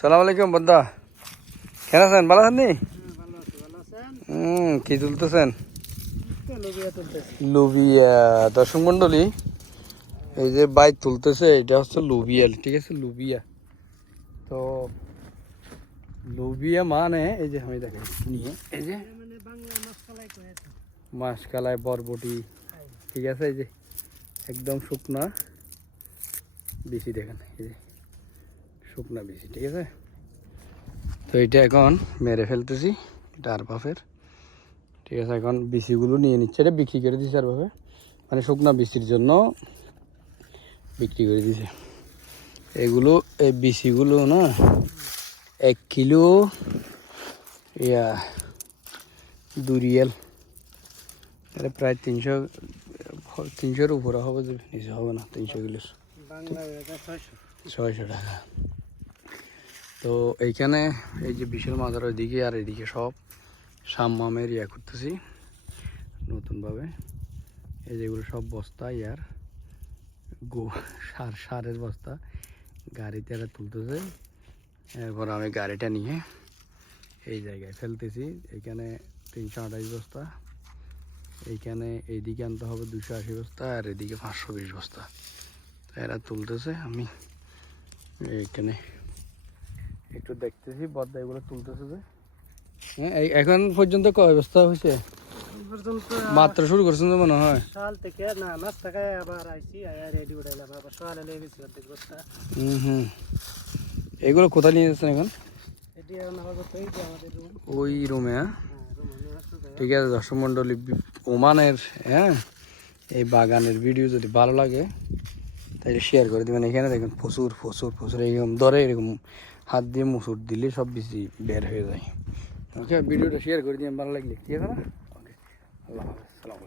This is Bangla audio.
সালাম আলাইকুম বদ্দা কেন আছেন? ভালো আছেন হুম কি তুলতেছেন? লোবিয়া দর্শক মন্ডলী এই যে বাইক তুলতেছে এটা হচ্ছে লুবিয়া ঠিক আছে? লুবিয়া। তো লুবিয়া মানে এই যে আমি দেখেন নিয়ে এই যে মানে কালাই মাসকালাই বরবটি ঠিক আছে? এই যে একদম শুকনা। বেশি দেখেন এই যে। শুকনা বেশি ঠিক আছে? তো এটা এখন মেরে ফেলতেছি আর বাফের ঠিক আছে এখন বিচিগুলো নিয়ে নিচ্ছে। এটা বিক্রি করে দিচ্ছে আর ভাবে মানে শুকনা বিচির জন্য বিক্রি করে দিছে। এগুলো এই বিচিগুলো না এক কিলো ইয়া দুরিয়াল এটা প্রায় তিনশো তিনশোর উপরে হবে নিচে হবে না তিনশো কিলোর। ছয়শো টাকা। তো এইখানে এই যে বিশাল মাজার ওইদিকে আর এদিকে সব সাম্মামের ইয়া করতেছি নতুনভাবে। এই যেগুলো সব বস্তা, ইয়ার, গো, সার, সারের বস্তা, গাড়িতে এরা তুলতেছে। এরপর আমি গাড়িটা নিয়ে এই জায়গায় ফেলতেছি। এইখানে তিনশো আঠাশ বস্তা, এইখানে এইদিকে আনতে হবে দুশো আশি বস্তা আর এদিকে পাঁচশো বিশ বস্তা। এরা তুলতেছে, আমি এইখানে একটু দেখতেছি বদ্দা এগুলো তুলতেছে যে। হ্যাঁ এখন পর্যন্ত কয় বস্তা হয়েছে? মাত্র শুরু করছেন তো মনে হয়। সকাল থেকে না টাকায় আবার আইছি রেডি উঠাইলাম আবার সকালে লেগে গেছি অর্ধেক বস্তা। হুম হুম। এগুলো কোথায় নিয়ে যাচ্ছেন এখন? এটি এখন যে আমাদের রুম ওই রুমে হ্যাঁ? যাই ঠিক আছে দর্শক মণ্ডলী ওমানের হ্যাঁ? এই বাগানের ভিডিও যদি ভালো লাগে তাহলে শেয়ার করে দেবেন। এখানে দেখুন প্রচুর প্রচুর প্রচুর এরকম ধরে এরকম হাত দিয়ে মুসুর দিলে সব বেশি বের হয়ে যায়। ওকে, ভিডিওটা শেয়ার করে দিয়ে ভালো লাগলে। ঠিক আছে না? ওকে, আল্লাহ হাফেজ, সালাম